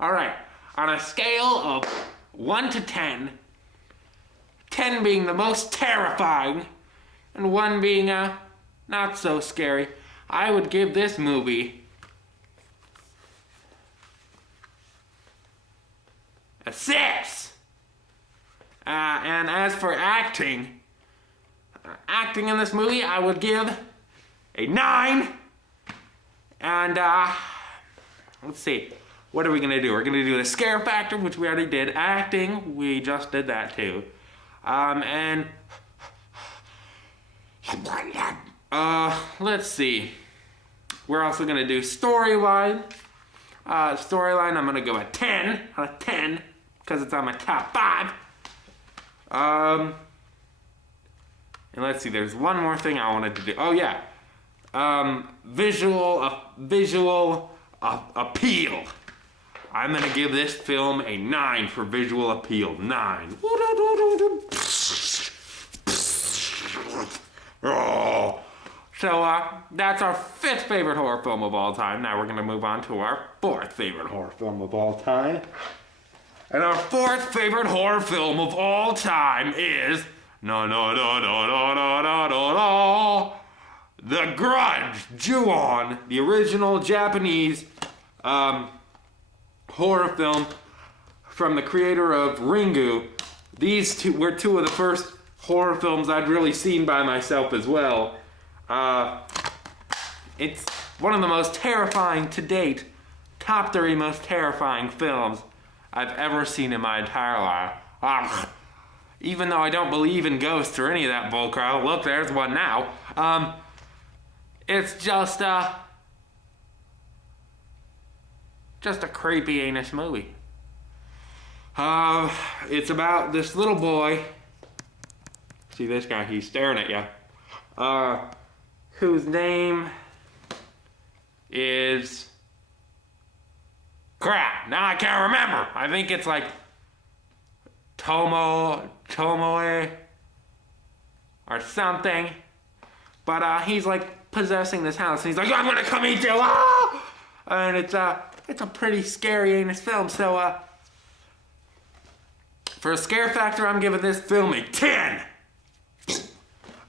All right, on a scale of 1 to 10, 10 being the most terrifying, and 1 being not so scary, I would give this movie a 6. And as for acting in this movie, I would give a 9. And let's see, what are we gonna do? We're gonna do the scare factor, which we already did. Acting, we just did that too. And let's see. We're also gonna do storyline. Storyline, I'm gonna go a 10 out of 10 because it's on my top 5. And let's see. There's one more thing I wanted to do. Oh yeah, visual appeal. I'm gonna give this film a 9 for visual appeal. 9. Oh. So that's our 5th favorite horror film of all time. Now we're gonna move on to our 4th favorite horror film of all time. And our 4th favorite horror film of all time is The Grudge, Ju-on, the original Japanese horror film from the creator of Ringu. These two were 2 of the first horror films I'd really seen by myself as well. It's one of the most terrifying to date, top 3 most terrifying films I've ever seen in my entire life. Even though I don't believe in ghosts or any of that bullcrap. Look, there's one now. It's just a creepy anus movie. It's about this little boy. See this guy, he's staring at you. Whose name is... Crap, now I can't remember. I think it's like Tomoe or something. But he's like possessing this house, and he's like, I'm gonna come eat you! Ah! And it's a pretty scary anus film. So for a scare factor, I'm giving this film a 10.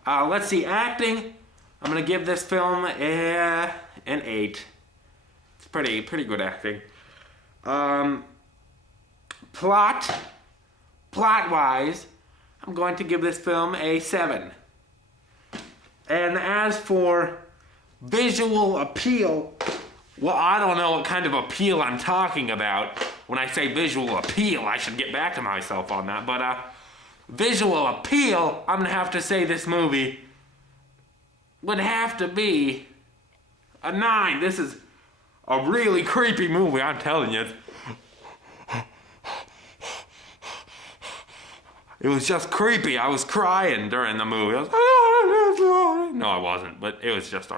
Let's see, acting. I'm gonna give this film an 8. It's pretty good acting. Plot-wise, I'm going to give this film a 7. And as for visual appeal, well, I don't know what kind of appeal I'm talking about. When I say visual appeal, I should get back to myself on that. But visual appeal, I'm gonna have to say this movie would have to be a 9. This is a really creepy movie, I'm telling you. It was just creepy. I was crying during the movie. No, I wasn't, but it's just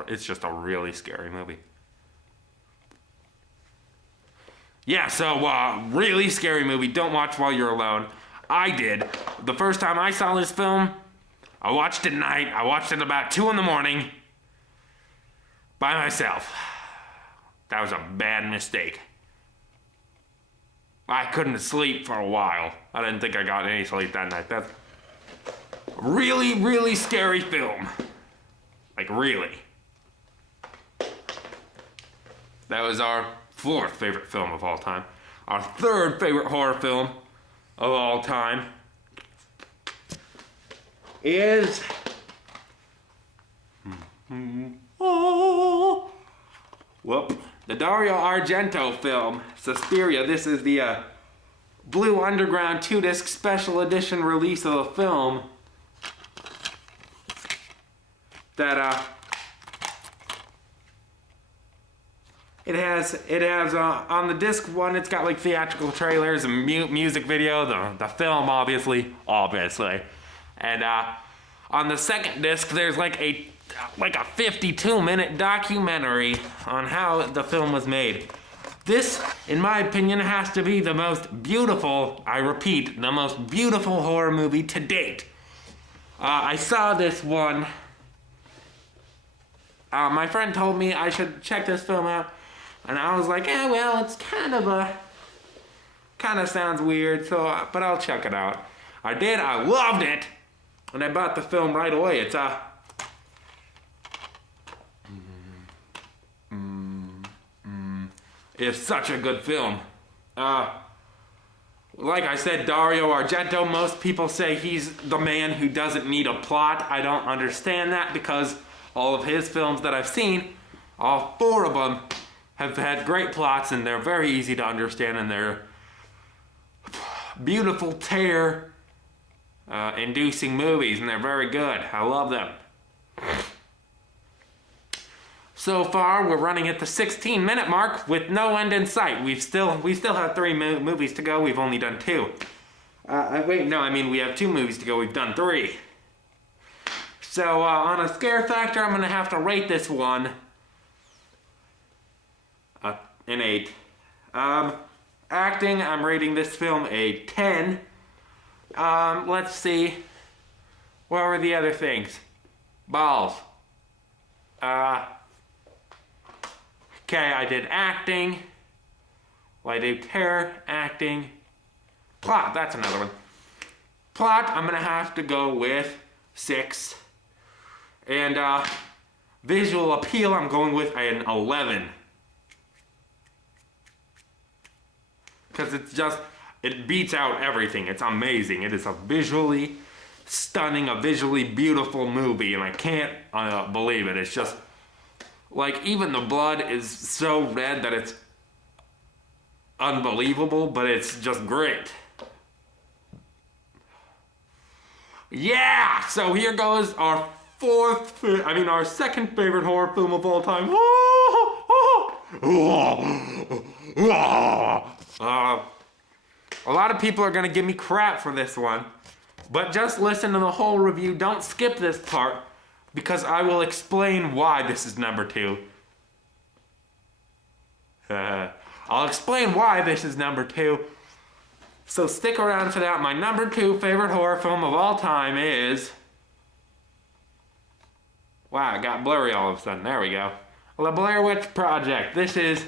a really scary movie. Yeah, so really scary movie. Don't watch while you're alone. I did. The first time I saw this film, I watched it at night. I watched it about 2 in the morning by myself. That was a bad mistake. I couldn't sleep for a while. I didn't think I got any sleep that night. That's a really, really scary film. Like, really. That was our 4th favorite film of all time. Our 3rd favorite horror film of all time is... the Dario Argento film, Suspiria. This is the Blue Underground 2-disc special edition release of the film that it has on the disc 1, it's got like theatrical trailers and music video, the film obviously, and on the 2nd disc there's like a 52-minute documentary on how the film was made. This, in my opinion, has to be the most beautiful, I repeat, the most beautiful horror movie to date. I saw this one. My friend told me I should check this film out, and I was like, well, it's kind of a Kind of sounds weird, but I'll check it out. I did. I loved it, and I bought the film right away. It's such a good film. Like I said, Dario Argento, most people say he's the man who doesn't need a plot. I don't understand that because all of his films that I've seen, all 4 of them, have had great plots and they're very easy to understand and they're beautiful inducing movies and they're very good. I love them. So far, we're running at the 16-minute mark with no end in sight. We still have 3 movies to go. We've only done 2. We have 2 movies to go. We've done 3. So on a scare factor, I'm gonna have to rate this one an 8. Acting, I'm rating this film a 10. Let's see. What were the other things? Balls. Okay, I did acting. Well, I did terror, acting. Plot, that's another one. Plot, I'm gonna have to go with 6. And visual appeal, I'm going with an 11. Because it beats out everything. It's amazing. It is a visually stunning, a visually beautiful movie, and I can't believe it. It's just, like, even the blood is so red that it's unbelievable, but it's just great. Yeah! So here goes our second favorite horror film of all time. A lot of people are gonna give me crap for this one, but just listen to the whole review. Don't skip this part, because I will explain why this is number 2. I'll explain why this is number 2. So stick around for that. My number 2 favorite horror film of all time is... Wow, it got blurry all of a sudden. There we go. The Blair Witch Project. This is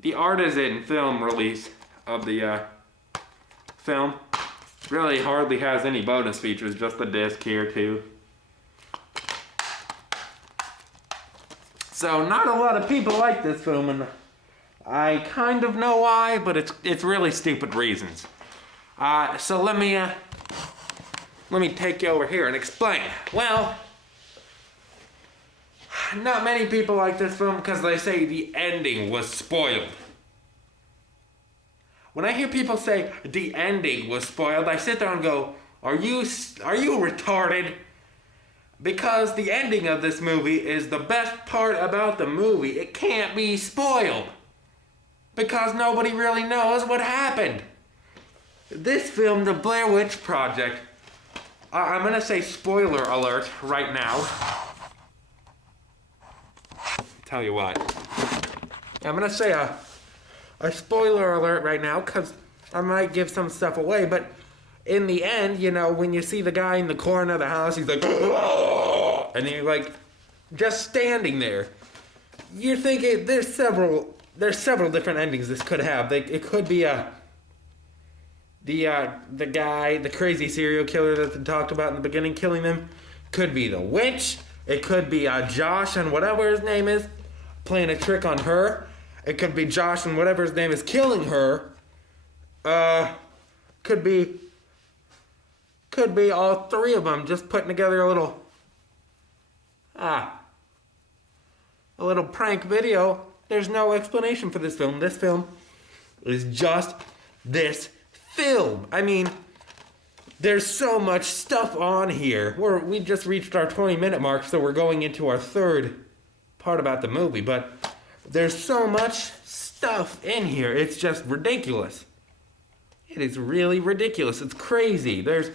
the artisan film release of the film. Really hardly has any bonus features, just the disc here too. So not a lot of people like this film, and I kind of know why, but it's really stupid reasons. So let me take you over here and explain. Well, not many people like this film because they say the ending was spoiled. When I hear people say the ending was spoiled, I sit there and go, are you retarded? Because the ending of this movie is the best part about the movie. It can't be spoiled. Because nobody really knows what happened. This film, The Blair Witch Project, I'm going to say spoiler alert right now. Tell you what. I'm going to say a spoiler alert right now because I might give some stuff away, but in the end, you know, when you see the guy in the corner of the house, he's like, and you're like, just standing there. You're thinking there's several different endings this could have. It could be the guy, the crazy serial killer that they talked about in the beginning, killing them. Could be the witch. It could be Josh and whatever his name is playing a trick on her. It could be Josh and whatever his name is killing her. Could be all 3 of them just putting together a little prank video. There's no explanation for this film. This film is just this film. I mean, there's so much stuff on here. We just reached our 20-minute mark, so we're going into our 3rd part about the movie, but there's so much stuff in here. It's just ridiculous. It is really ridiculous. It's crazy. There's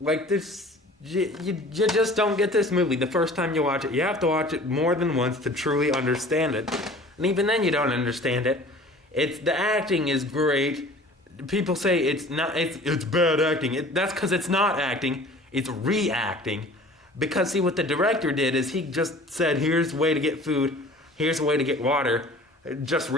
like this. You just don't get this movie the first time you watch it. You have to watch it more than once to truly understand it. And even then you don't understand it. The acting is great. People say it's bad acting. That's because it's not acting. It's reacting. Because see, what the director did is he just said, here's a way to get food. Here's a way to get water. Just